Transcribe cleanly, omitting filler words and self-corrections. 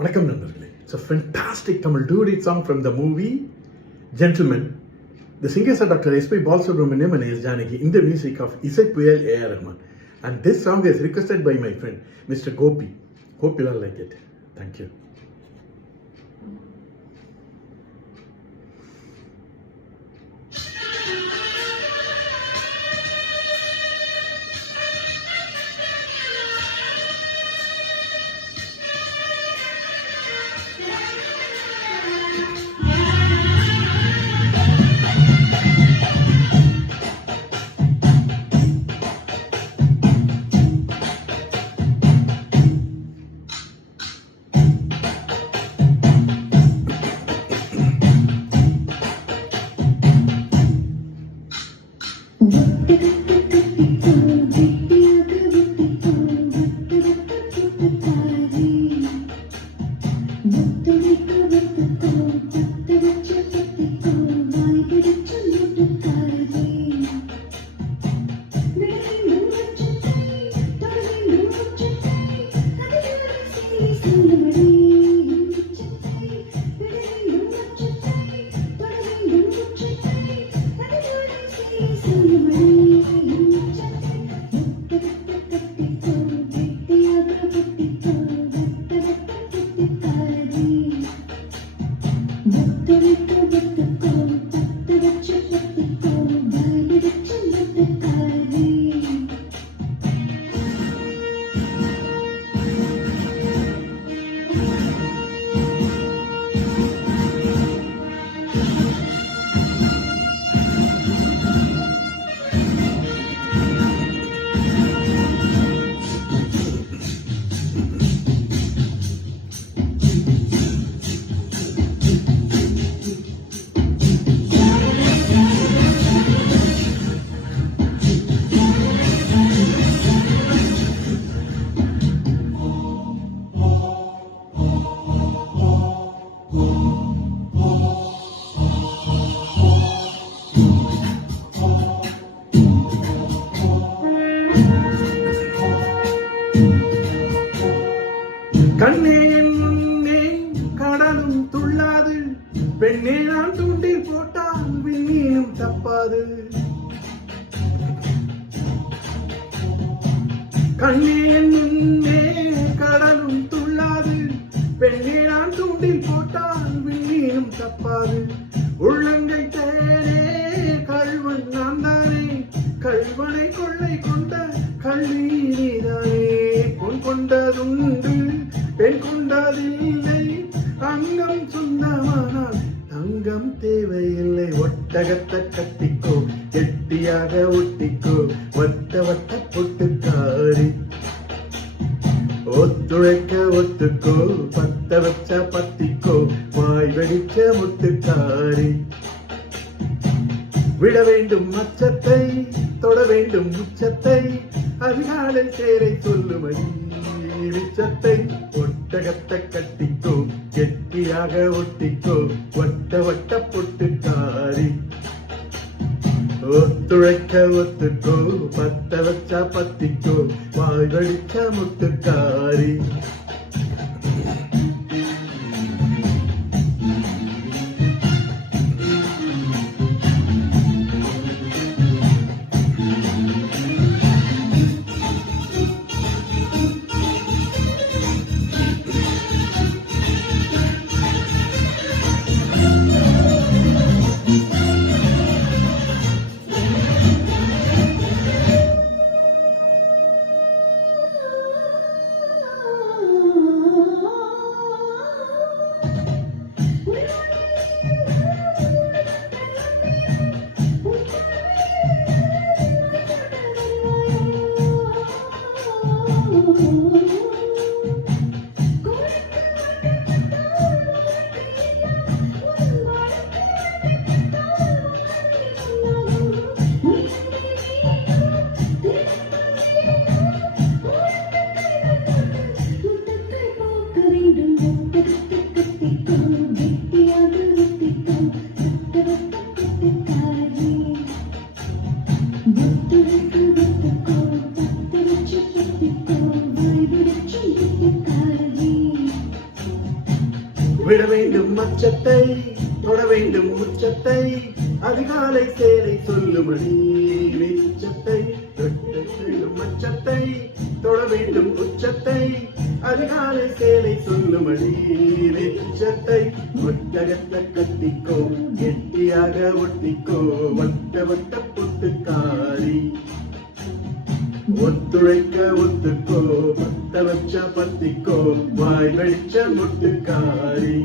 வணக்கம் நண்பர்களே. It's a fantastic Tamil duet song from the movie Gentleman. The singers are Dr. S.P. Balasubramaniam and S. Janaki in the music of Isai Puyal A.R. Rahman. And this song is requested by my friend Mr. Gopi. Hope you all like it. Thank you. கண்ணே முன்னே கடலும் துள்ளாது, பெண்ணே நான் தூண்டில் போட்டால் விண்மீனும் தப்பாது. கண்ணே முன்னே கடலும் துள்ளாது, பெண்ணே நான் தூண்டில் போட்டால் விண்மீனும் தப்பாது. உள்ளங்கை தேனே கள்வன் நான் தானே, கள்வனை கொள்ளை கொண்ட கள்ளி நீதானே. பொன் கொண்டதுண்டு பெண் கொண்டதில்லை, அங்கம் சொந்தமானால் தங்கம் தேவையில்லை. ஒட்டகத்தை கட்டிக்கோ, கெட்டியாக ஒட்டிக்கோ, வட்ட வட்ட பொட்டுக்காரி. ஒத்துழைக்க ஒத்துக்கோ, பத்த வச்ச பத்திக்கோ, வாய் வெடிச்ச முட்டுக்காரி. விட வேண்டும் அச்சத்தை, தொட வேண்டும் உச்சத்தை, அதிகாலை சேரை சொல்லுமடி விச்சத்தை. ஒட்டகத்தை கட்டிக்கோ, கெட்டியாக ஒட்டிக்கோ, வட்ட வட்ட பொட்டுக்காரி. ஒத்துழைக்க ஒத்துக்கோ, பத்த வச்சா பத்திக்கோ, வாய் வடிச்ச முட்டுக்காரி. விட வேண்டும் மச்சத்தை தொட வேண்டும் உச்சத்தை அதிகாலை சேலை சொல்லுமடி வெளிச்சத்தை விட வேண்டும் மச்சத்தை தொட வேண்டும் உச்சத்தை அதிகாலை சேலை சொல்லுமடி வெளிச்சத்தை ஒட்டகத்தை கட்டிக்கோ கெட்டியாக ஒட்டிக்கோ வட்ட வட்ட புட்டுக்காரி ஒத்துழைக்க ஒத்துக்கோ பத்த வச்ச பத்திக்கோ வாய் வெடிச்ச முட்டுக்காரி